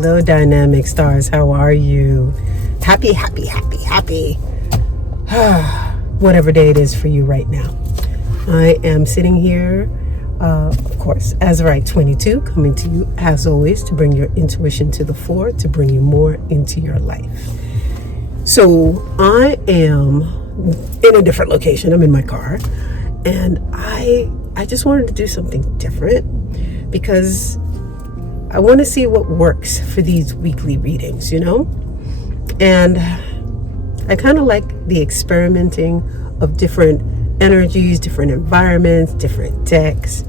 Hello, dynamic stars. How are you? Happy. Whatever day it is for you right now. I am sitting here, of course, Azurite 22, coming to you as always to bring your intuition to the fore, to bring you more into your life. So I am in a different location. I'm in my car, and I just wanted to do something different because I want to see what works for these weekly readings, you know? And I kind of like the experimenting of different energies, different environments, different decks.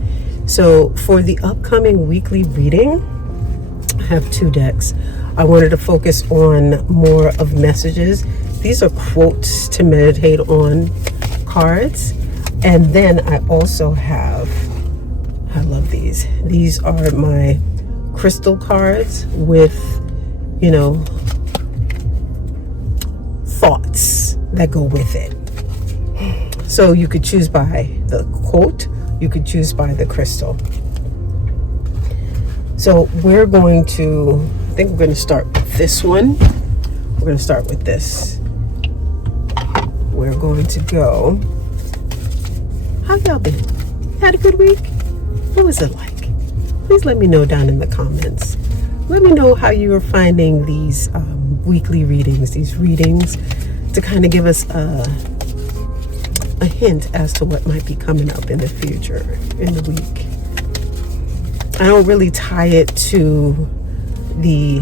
So for the upcoming weekly reading, I have 2 decks. I wanted to focus on more of messages. These are quotes to meditate on cards. And then I also have, I love these. These are my crystal cards with, you know, thoughts that go with it. So you could choose by the quote, you could choose by the crystal. So we're going to, I think we're going to start with this one. We're going to start with this. We're going to go. How y'all been? Had a good week? What was it like? Please let me know down in the comments. Let me know how you are finding these weekly readings, these readings, to kind of give us a hint as to what might be coming up in the future, in the week. I don't really tie it to the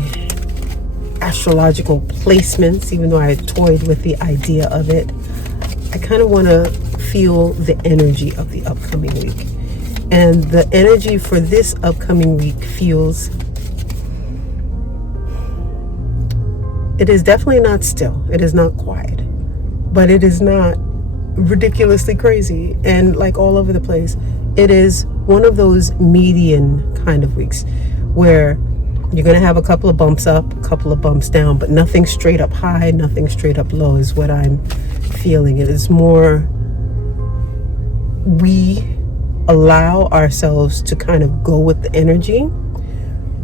astrological placements, even though I toyed with the idea of it. I kind of want to feel the energy of the upcoming week. And the energy for this upcoming week feels, it is definitely not still. It is not quiet, but it is not ridiculously crazy and like all over the place. It is one of those median kind of weeks where you're going to have a couple of bumps up, a couple of bumps down, but nothing straight up high, nothing straight up low is what I'm feeling. It is more, we allow ourselves to kind of go with the energy,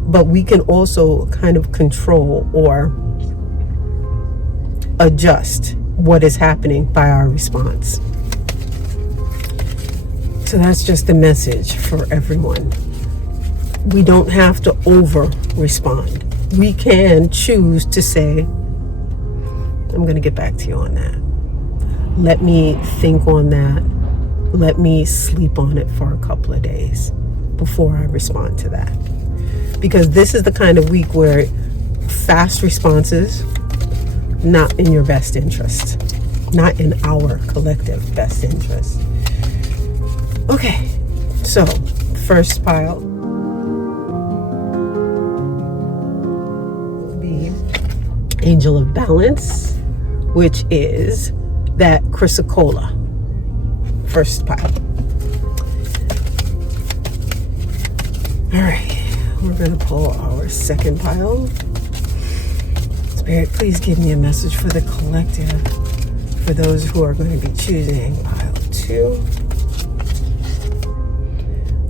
but we can also kind of control or adjust what is happening by our response. So that's just the message for everyone. We don't have to over respond. We can choose to say, I'm going to get back to you on that. Let me think on that. Let me sleep on it for a couple of days before I respond to that. Because this is the kind of week where fast responses, not in your best interest, not in our collective best interest. Okay, so first pile will be Angel of Balance, which is that Chrysocolla. First pile. All right, we're going to pull our second pile. Spirit, please give me a message for the collective, for those who are going to be choosing pile 2.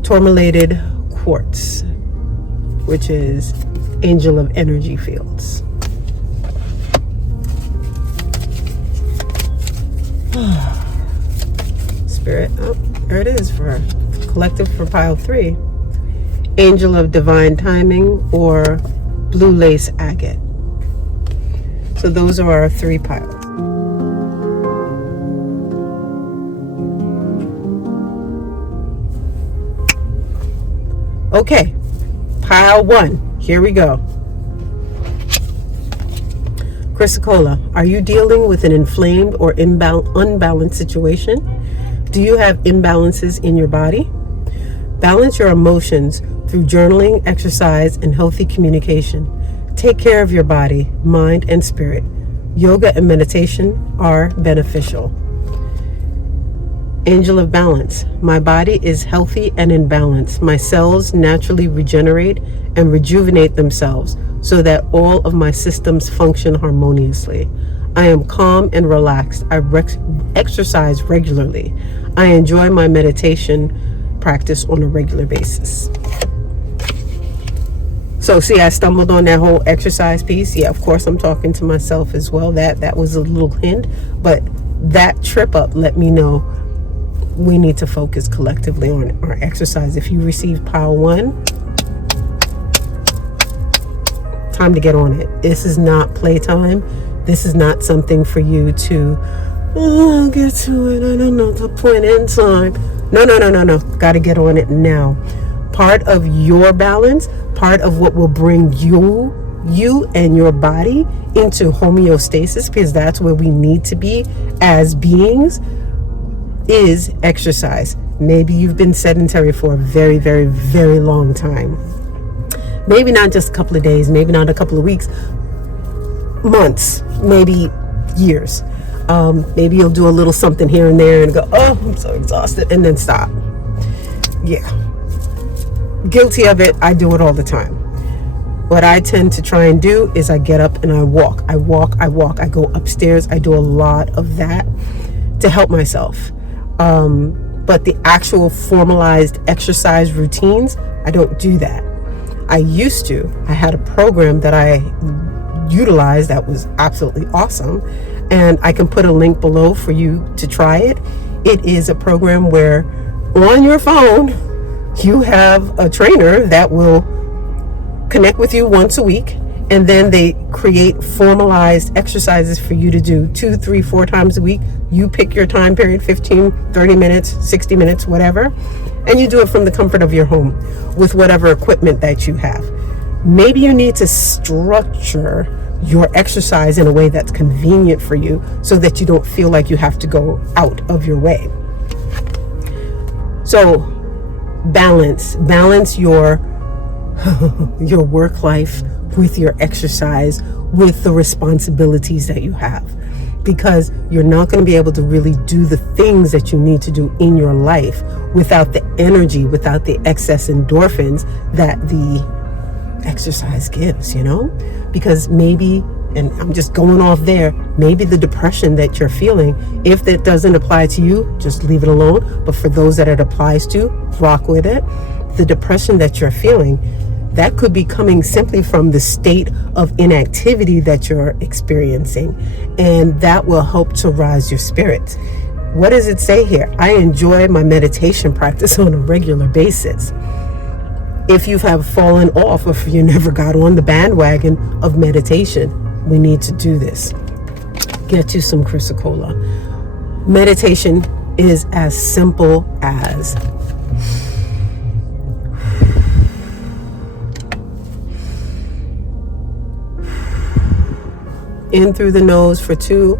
Rutilated Quartz, which is Angel of Energy Fields. Spirit, oh, there it is for collective for pile 3. Angel of Divine Timing or Blue Lace Agate. So those are our 3 piles. Okay, pile 1, here we go. Chrysocolla, are you dealing with an inflamed or unbalanced situation? Do you have imbalances in your body? Balance your emotions through journaling, exercise, and healthy communication. Take care of your body, mind, and spirit. Yoga and meditation are beneficial. Angel of Balance, my body is healthy and in balance. My cells naturally regenerate and rejuvenate themselves so that all of my systems function harmoniously. I am calm and relaxed. I exercise regularly. I enjoy my meditation practice on a regular basis. So see, I stumbled on that whole exercise piece. Yeah, of course I'm talking to myself as well. That was a little hint, but that trip up let me know we need to focus collectively on our exercise. If you receive pile 1, time to get on it. This is not playtime. This is not something for you to, oh, I'll get to it, I don't know the point in time. No. Got to get on it now. Part of your balance, part of what will bring you and your body into homeostasis, because that's where we need to be as beings, is exercise. Maybe you've been sedentary for a very, very, very long time. Maybe not just a couple of days, maybe not a couple of weeks, months, maybe years. Maybe you'll do a little something here and there and go, oh, I'm so exhausted, and then stop. Yeah. Guilty of it. I do it all the time. What I tend to try and do is I get up and I walk. I go upstairs. I do a lot of that to help myself. But the actual formalized exercise routines, I don't do that. I used to. I had a program that I utilized that was absolutely awesome, and I can put a link below for you to try it. It is a program where on your phone you have a trainer that will connect with you once a week, and then they create formalized exercises for you to do 2, 3, 4 times a week. You pick your time period, 15, 30 minutes, 60 minutes, whatever, and you do it from the comfort of your home with whatever equipment that you have. Maybe you need to structure your exercise in a way that's convenient for you so that you don't feel like you have to go out of your way. So balance your your work life with your exercise, with the responsibilities that you have, because you're not going to be able to really do the things that you need to do in your life without the energy, without the excess endorphins that the exercise gives, because maybe, and I'm just going off there, maybe the depression that you're feeling, if that doesn't apply to you, just leave it alone. But for those that it applies to, rock with it. The depression that you're feeling, that could be coming simply from the state of inactivity that you're experiencing, and that will help to rise your spirits. What does it say here? I enjoy my meditation practice on a regular basis. If you have fallen off, or if you never got on the bandwagon of meditation, we need to do this. Get you some Chrysocolla. Meditation is as simple as in through the nose for 2,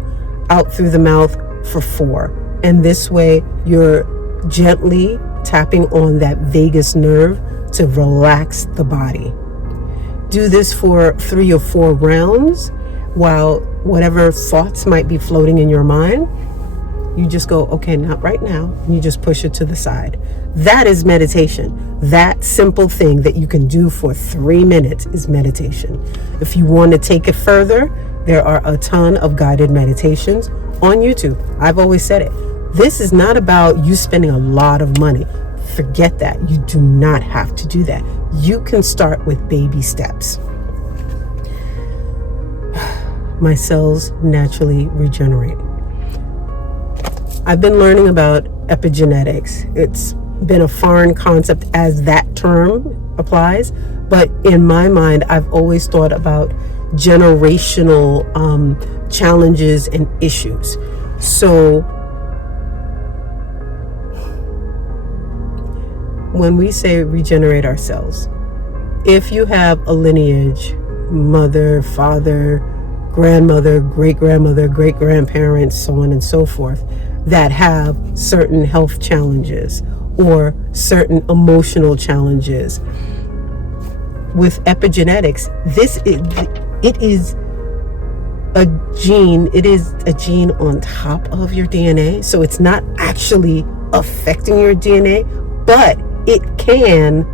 out through the mouth for 4. And this way you're gently tapping on that vagus nerve to relax the body. Do this for 3 or 4 rounds, while whatever thoughts might be floating in your mind, you just go, okay, not right now. And you just push it to the side. That is meditation. That simple thing that you can do for 3 minutes is meditation. If you want to take it further, there are a ton of guided meditations on YouTube. I've always said it. This is not about you spending a lot of money. Forget that. You do not have to do that. You can start with baby steps. My cells naturally regenerate. I've been learning about epigenetics. It's been a foreign concept as that term applies, but in my mind, I've always thought about generational challenges and issues. So when we say regenerate our cells, if you have a lineage, mother, father, grandmother, great-grandmother, great-grandparents, so on and so forth, that have certain health challenges or certain emotional challenges, with epigenetics, it is a gene on top of your DNA. So it's not actually affecting your DNA, but it can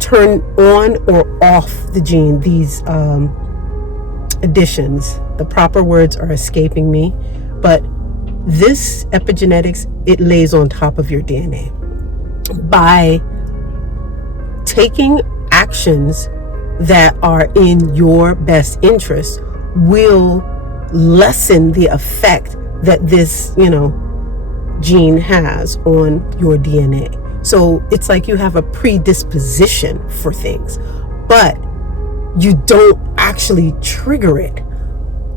turn on or off the gene. These additions, the proper words are escaping me, but this epigenetics, it lays on top of your DNA by taking actions that are in your best interest will lessen the effect that this, gene has on your DNA. So it's like you have a predisposition for things, but you don't actually trigger it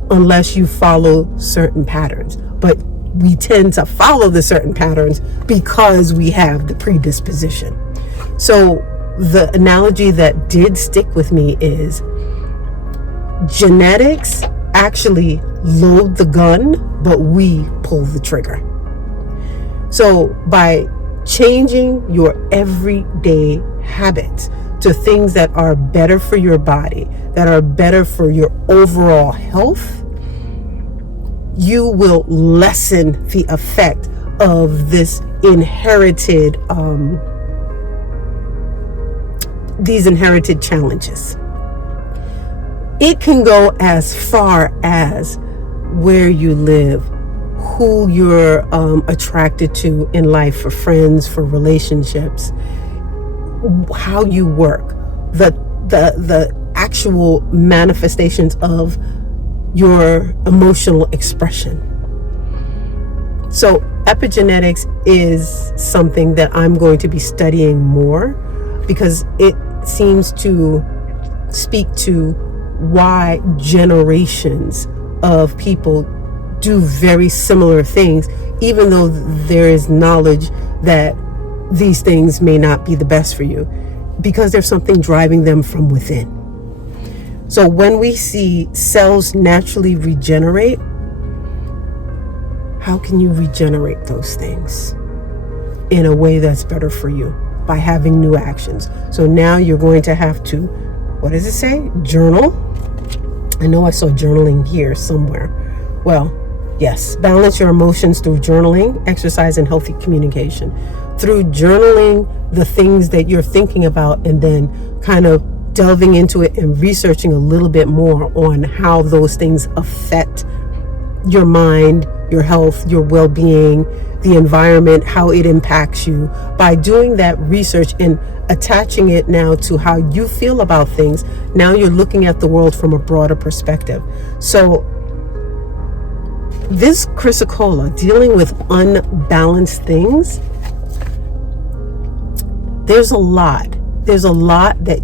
unless you follow certain patterns. But we tend to follow the certain patterns because we have the predisposition. So the analogy that did stick with me is genetics actually load the gun, but we pull the trigger. So by changing your everyday habits to things that are better for your body, that are better for your overall health, you will lessen the effect of this inherited, these inherited challenges. It can go as far as where you live, who you're attracted to in life, for friends, for relationships, how you work, the actual manifestations of your emotional expression. So epigenetics is something that I'm going to be studying more, because it seems to speak to why generations of people do very similar things, even though there is knowledge that these things may not be the best for you, because there's something driving them from within. So when we see cells naturally regenerate, how can you regenerate those things in a way that's better for you? By having new actions. So now you're going to have to, what does it say? Journal. I know I saw journaling here somewhere. Well, yes, balance your emotions through journaling, exercise, and healthy communication. Through journaling the things that you're thinking about, and then kind of delving into it and researching a little bit more on how those things affect your mind, your health, your well-being, the environment, how it impacts you. By doing that research and attaching it now to how you feel about things, now you're looking at the world from a broader perspective. So this Chrysocolla, dealing with unbalanced things, there's a lot that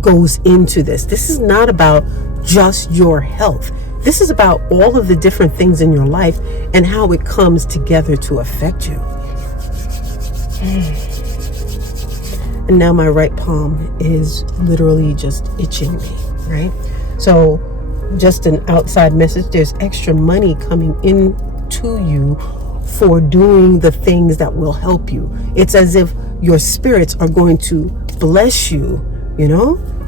goes into this. This is not about just your health. This is about all of the different things in your life and how it comes together to affect you. And now my right palm is literally just itching me, right? So just an outside message, there's extra money coming into you for doing the things that will help you. It's as if your spirits are going to bless you,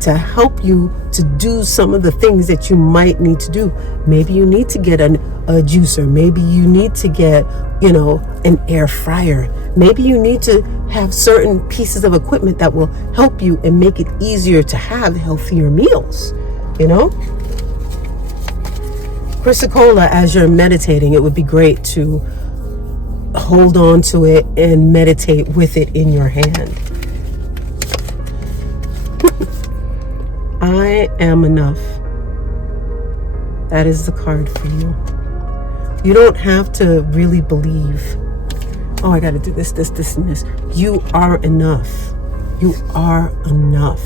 to help you to do some of the things that you might need to do. Maybe you need to get a juicer. Maybe you need to get, an air fryer. Maybe you need to have certain pieces of equipment that will help you and make it easier to have healthier meals, Chrysocolla, as you're meditating, it would be great to hold on to it and meditate with it in your hand. I am enough. That is the card for you. You don't have to really believe, oh, I got to do this, and this. You are enough. You are enough.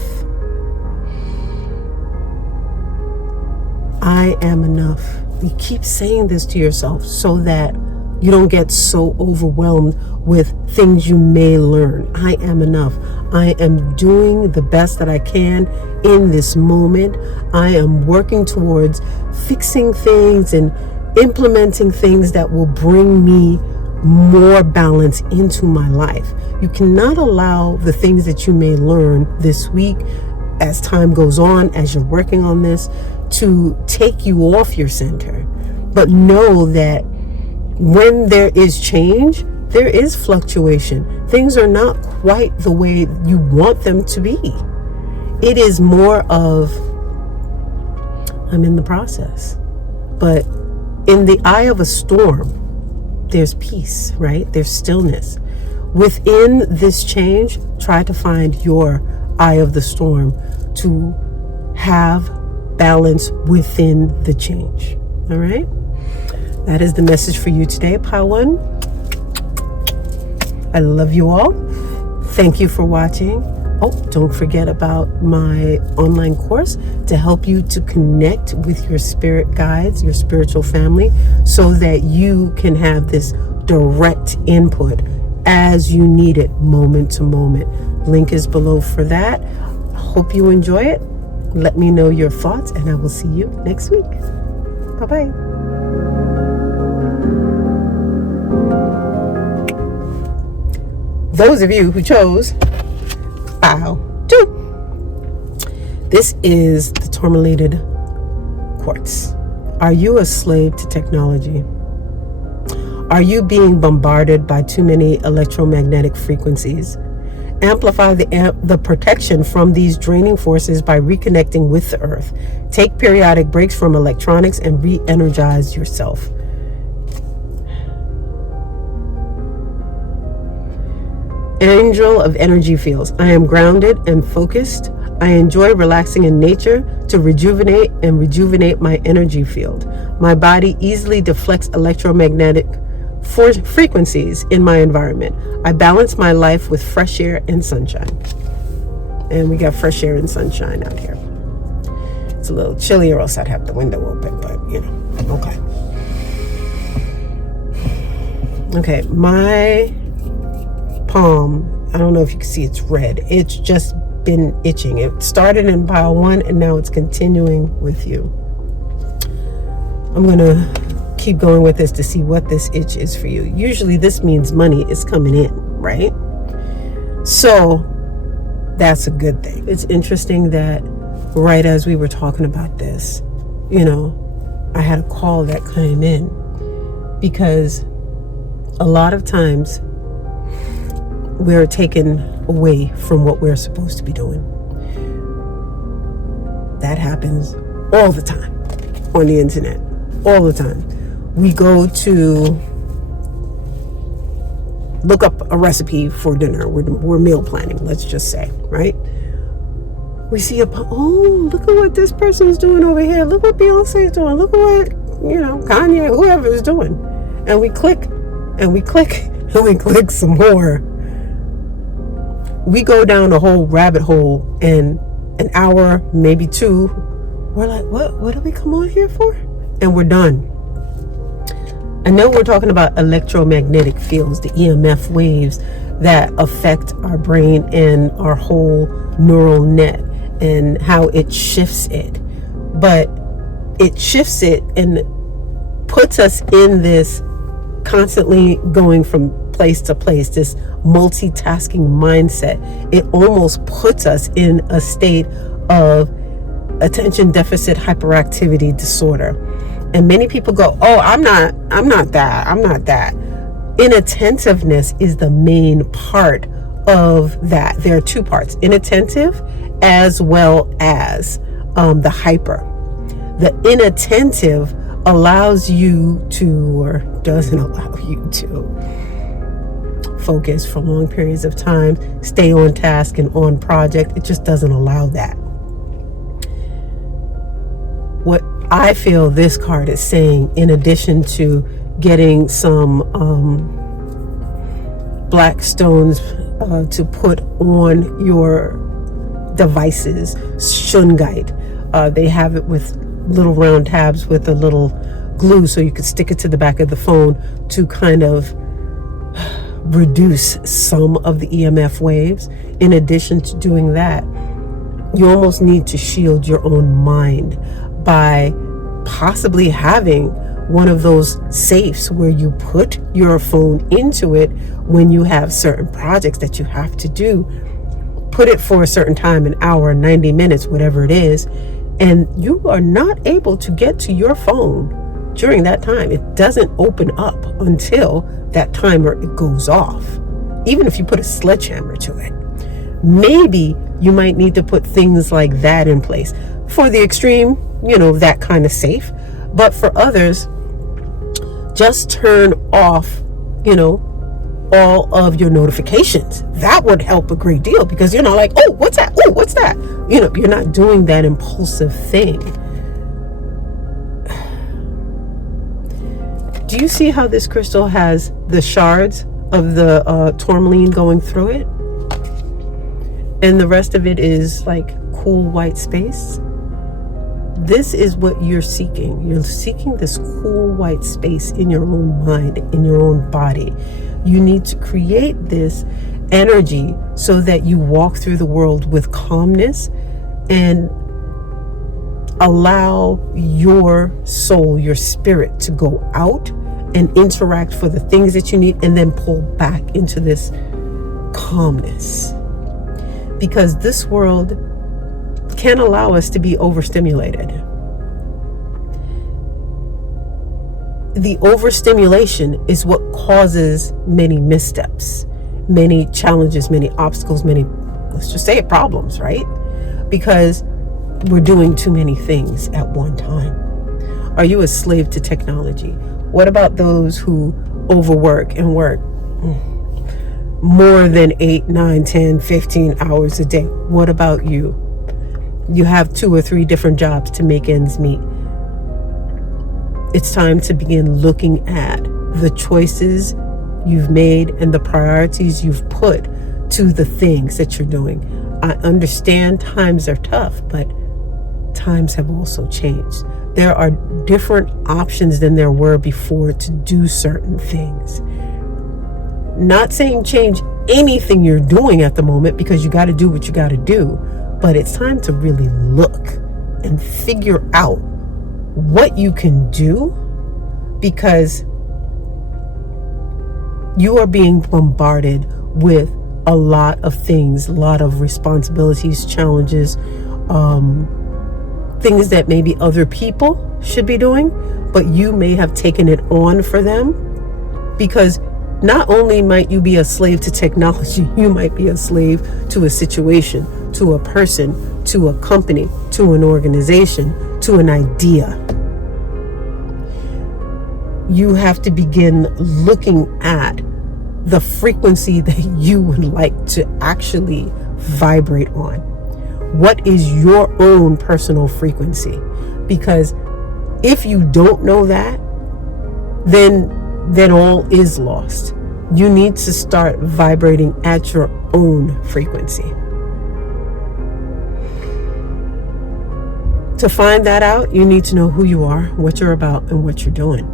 I am enough. You keep saying this to yourself so that you don't get so overwhelmed with things you may learn. I am enough. I am doing the best that I can in this moment. I am working towards fixing things and implementing things that will bring me more balance into my life. You cannot allow the things that you may learn this week, as time goes on, as you're working on this, to take you off your center. But know that when there is change, there is fluctuation. Things are not quite the way you want them to be. It is more of, I'm in the process. But in the eye of a storm, there's peace, right? There's stillness. Within this change, try to find your eye of the storm to have balance within the change. All right? That is the message for you today, Pile 1. I love you all. Thank you for watching. Oh, don't forget about my online course to help you to connect with your spirit guides, your spiritual family, so that you can have this direct input as you need it, moment to moment. Link is below for that. Hope you enjoy it. Let me know your thoughts, and I will see you next week. Bye-bye. Those of you who chose Pile 2, this is the Rutilated Quartz. Are you a slave to technology? Are you being bombarded by too many electromagnetic frequencies? Amplify the protection from these draining forces by reconnecting with the earth. Take periodic breaks from electronics and re-energize yourself. Angel of energy fields. I am grounded and focused. I enjoy relaxing in nature to rejuvenate my energy field. My body easily deflects electromagnetic frequencies in my environment. I balance my life with fresh air and sunshine. And we got fresh air and sunshine out here. It's a little chilly, or else I'd have the window open, but you know, okay. Okay, my palm, I don't know if you can see, it's red. It's just been itching. It started in Pile 1 and now it's continuing with you. I'm gonna keep going with this to see what this itch is for you. Usually this means money is coming in, right? So that's a good thing. It's interesting that right as we were talking about this, you know, I had a call that came in, because a lot of times we're taken away from what we're supposed to be doing. That happens all the time on the internet, all the time. We go to look up a recipe for dinner. We're meal planning, let's just say, right? We see oh, look at what this person is doing over here. Look what Beyonce is doing. Look at what, you know, Kanye, whoever is doing. And we click, and we click, and we click some more. We go down a whole rabbit hole, and an hour, maybe 2, we're like, what did we come on here for? And we're done. I know we're talking about electromagnetic fields, the EMF waves that affect our brain and our whole neural net, and how it shifts it. But it shifts it and puts us in this constantly going from place to place, this multitasking mindset. It almost puts us in a state of attention deficit hyperactivity disorder. And many people go, oh, I'm not that. Inattentiveness is the main part of that. There are 2 parts, inattentive as well as the hyper. The inattentive allows you to, or doesn't allow you to, focus for long periods of time, stay on task and on project. It just doesn't allow that. What I feel this card is saying, in addition to getting some black stones to put on your devices, shungite, they have it with little round tabs with a little glue, so you could stick it to the back of the phone to kind of reduce some of the EMF waves. In addition to doing that, you almost need to shield your own mind by possibly having one of those safes where you put your phone into it when you have certain projects that you have to do. Put it for a certain time, an hour, 90 minutes, whatever it is, and you are not able to get to your phone during that time. It doesn't open up until that timer goes off, even if you put a sledgehammer to it. Maybe you might need to put things like that in place. For the extreme, you know, that kind of safe. But for others, just turn off, you know, all of your notifications. That would help a great deal, because you're not like, oh, what's that? Oh, what's that? You're not doing that impulsive thing. Do you see how this crystal has the shards of the tourmaline going through it? And the rest of it is like cool white space. This is what you're seeking. You're seeking this cool white space in your own mind, in your own body. You need to create this energy so that you walk through the world with calmness and allow your soul, your spirit, to go out and interact for the things that you need, and then pull back into this calmness. Because this world can't allow us to be overstimulated. The overstimulation is what causes many missteps, many challenges, many obstacles, many, let's just say it, problems, right? Because we're doing too many things at one time. Are you a slave to technology? What about those who overwork and work more than 8, 9, 10, 15 hours a day? What about you? You have 2 or 3 different jobs to make ends meet. It's time to begin looking at the choices you've made and the priorities you've put to the things that you're doing. I understand times are tough, but times have also changed. There are different options than there were before to do certain things. Not saying change anything you're doing at the moment, because you got to do what you got to do, but it's time to really look and figure out what you can do, because you are being bombarded with a lot of things, a lot of responsibilities, challenges, things that maybe other people should be doing, but you may have taken it on for them. Because not only might you be a slave to technology, you might be a slave to a situation, to a person, to a company, to an organization, to an idea. You have to begin looking at the frequency that you would like to actually vibrate on. What is your own personal frequency? Because if you don't know that, then all is lost. You need to start vibrating at your own frequency. To find that out, you need to know who you are, what you're about, and what you're doing.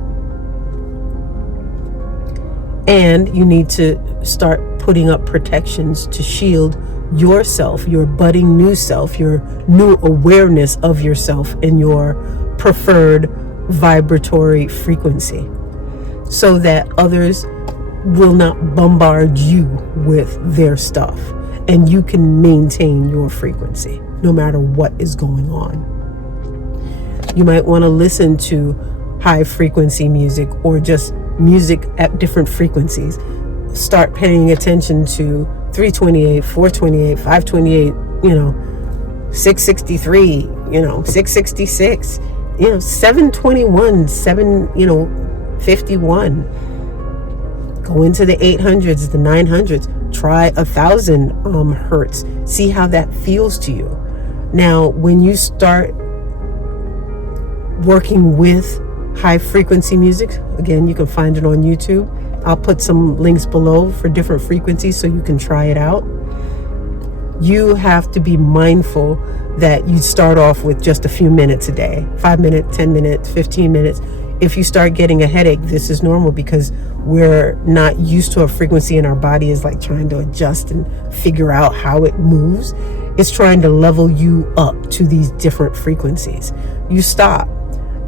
And you need to start putting up protections to shield yourself, your budding new self, your new awareness of yourself and your preferred vibratory frequency, so that others will not bombard you with their stuff, and you can maintain your frequency no matter what is going on. You might want to listen to high frequency music, or just music at different frequencies. Start paying attention to 328, 428, 528, 663, 666, 721, 751. Go into the 800s, the 900s. Try 1,000 hertz. See how that feels to you. Now, when you start working with high frequency music, again, you can find it on YouTube. I'll put some links below for different frequencies so you can try it out. You have to be mindful that you start off with just a few minutes a day, 5 minutes, 10 minutes, 15 minutes. If you start getting a headache, this is normal, because we're not used to a frequency, and our body is like trying to adjust and figure out how it moves. It's trying to level you up to these different frequencies. You stop,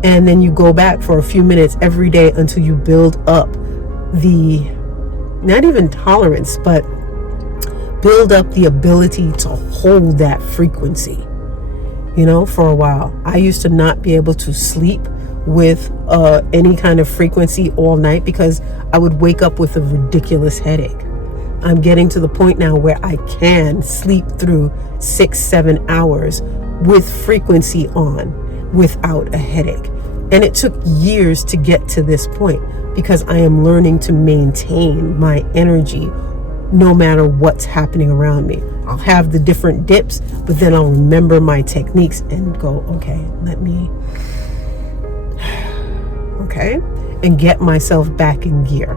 and then you go back for a few minutes every day until you build up the, not even tolerance, but build up the ability to hold that frequency. For a while, I used to not be able to sleep with any kind of frequency all night, because I would wake up with a ridiculous headache. I'm getting to the point now where I can sleep through 6-7 hours with frequency on without a headache. And it took years to get to this point because I am learning to maintain my energy no matter what's happening around me. I'll have the different dips, but then I'll remember my techniques and go, okay, and get myself back in gear.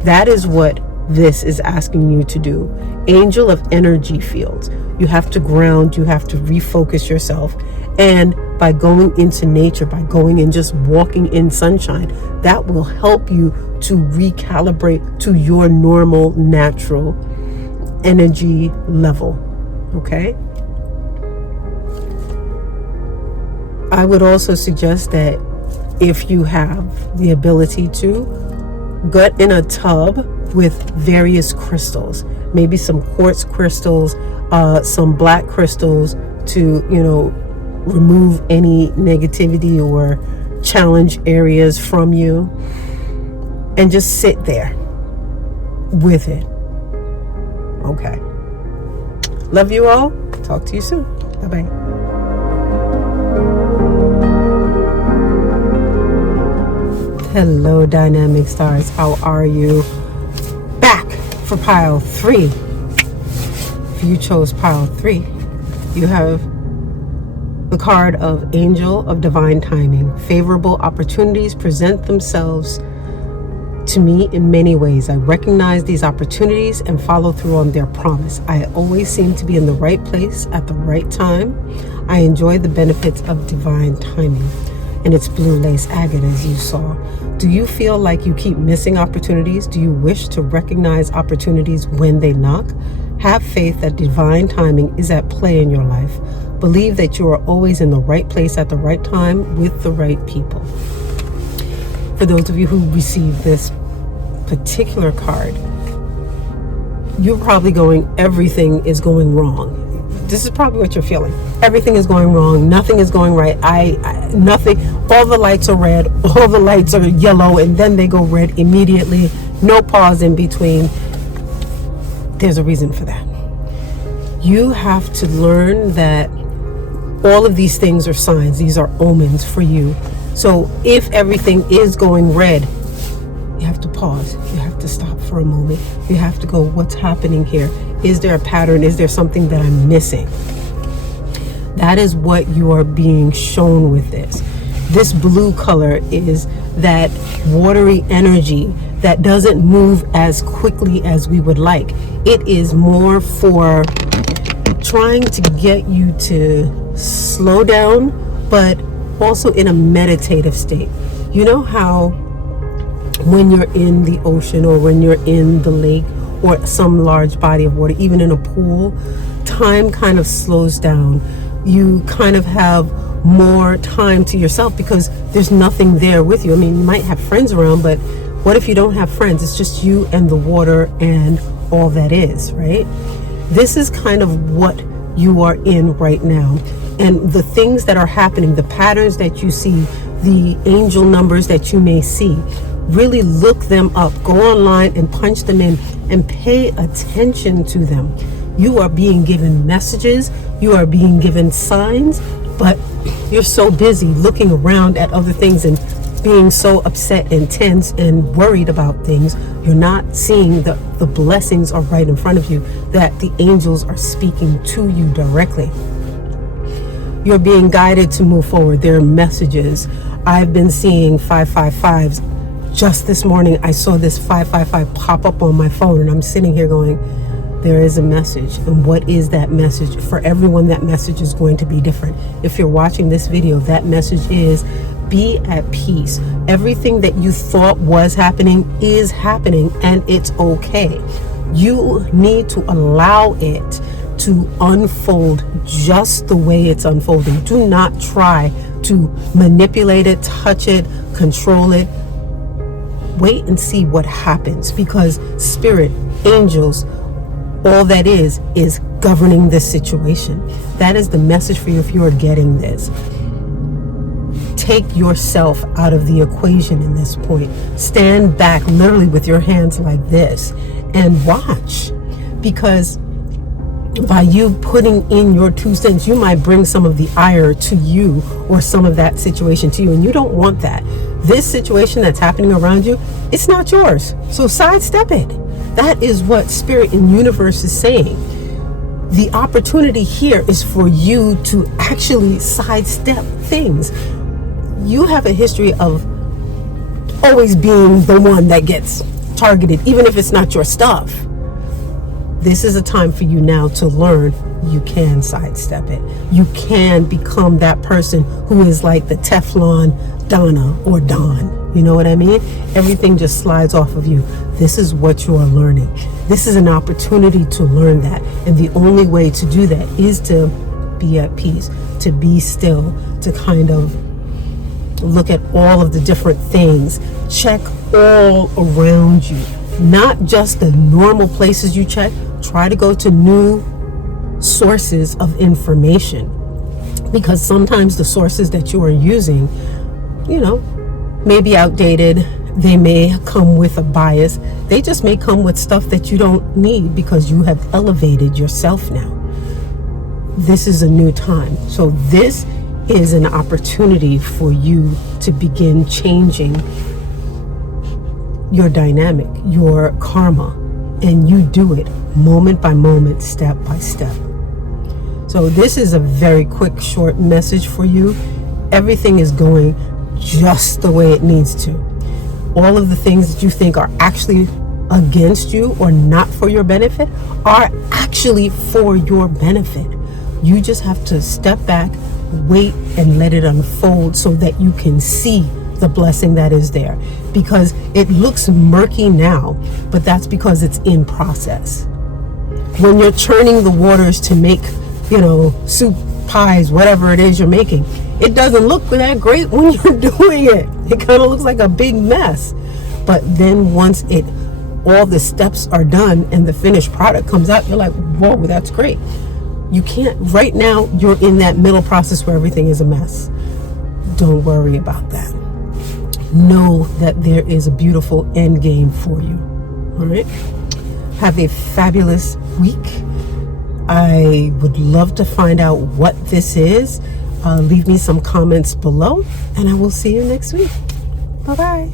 That is what this is asking you to do. Angel of energy fields. You have to ground, you have to refocus yourself. And by going into nature, by going and just walking in sunshine, that will help you to recalibrate to your normal, natural energy level. Okay? I would also suggest that if you have the ability to, get in a tub with various crystals, maybe some quartz crystals, some black crystals to, remove any negativity or challenge areas from you, and just sit there with it. Okay. Love you all. Talk to you soon. Bye-bye. Hello, dynamic stars. How are you? Back for pile 3. If you chose pile 3, you have the card of Angel of Divine Timing. Favorable opportunities present themselves to me in many ways. I recognize these opportunities and follow through on their promise. I always seem to be in the right place at the right time. I enjoy the benefits of divine timing. And it's blue lace agate, as you saw. Do you feel like you keep missing opportunities? Do you wish to recognize opportunities when they knock? Have faith that divine timing is at play in your life. Believe that you are always in the right place at the right time with the right people. For those of you who received this particular card, you're probably going, everything is going wrong. This is probably what you're feeling. Everything is going wrong. Nothing is going right. Nothing. All the lights are red. All the lights are yellow, and then they go red immediately. No pause in between. There's a reason for that. You have to learn that all of these things are signs. These are omens for you. So if everything is going red, you have to pause. You have to stop for a moment. You have to go, what's happening here? Is there a pattern? Is there something that I'm missing? That is what you are being shown with this. This blue color is that watery energy that doesn't move as quickly as we would like. It is more for trying to get you to slow down, but also in a meditative state. You know how when you're in the ocean or when you're in the lake or some large body of water, even in a pool, time kind of slows down. You kind of have more time to yourself because there's nothing there with you. I mean, you might have friends around, but what if you don't have friends? It's just you and the water and all that is, right? This is kind of what you are in right now. And the things that are happening, the patterns that you see, the angel numbers that you may see, really look them up. Go online and punch them in and pay attention to them. You are being given messages. You are being given signs, but you're so busy looking around at other things and being so upset and tense and worried about things. You're not seeing the blessings are right in front of you, that the angels are speaking to you directly. You're being guided to move forward. There are messages. I've been seeing 555s. Just this morning, I saw this 555 pop up on my phone, and I'm sitting here going, there is a message. And what is that message? For everyone, that message is going to be different. If you're watching this video, that message is be at peace. Everything that you thought was happening is happening, and it's okay. You need to allow it to unfold just the way it's unfolding. Do not try to manipulate it, touch it, control it. Wait and see what happens, because spirit, angels, all that is governing this situation. That is the message for you if you are getting this. Take yourself out of the equation in this point. Stand back literally with your hands like this and watch, because by you putting in your 2 cents, you might bring some of the ire to you, or some of that situation to you, and you don't want that. This situation that's happening around you, it's not yours, so sidestep it. That is what Spirit and Universe is saying. The opportunity here is for you to actually sidestep things. You have a history of always being the one that gets targeted, even if it's not your stuff. This is a time for you now to learn you can sidestep it. You can become that person who is like the Teflon Donna or Don. You know what I mean? Everything just slides off of you. This is what you are learning. This is an opportunity to learn that. And the only way to do that is to be at peace, to be still, to kind of look at all of the different things. Check all around you, not just the normal places you check. Try to go to new sources of information, because sometimes the sources that you are using, may be outdated. They may come with a bias. They just may come with stuff that you don't need, because you have elevated yourself now. This is a new time. So this is an opportunity for you to begin changing your dynamic, your karma, and you do it moment by moment, step by step. So this is a very quick, short message for you. Everything is going just the way it needs to. All of the things that you think are actually against you or not for your benefit are actually for your benefit. You just have to step back, wait, and let it unfold so that you can see the blessing that is there. Because it looks murky now, but that's because it's in process. When you're churning the waters to make, soup, pies, whatever it is you're making, it doesn't look that great when you're doing it. It kind of looks like a big mess. But then once all the steps are done and the finished product comes out, you're like, whoa, that's great. You can't, right now, you're in that middle process where everything is a mess. Don't worry about that. Know that there is a beautiful end game for you. All right? Have a fabulous week. I would love to find out what this is. Leave me some comments below, and I will see you next week. Bye-bye.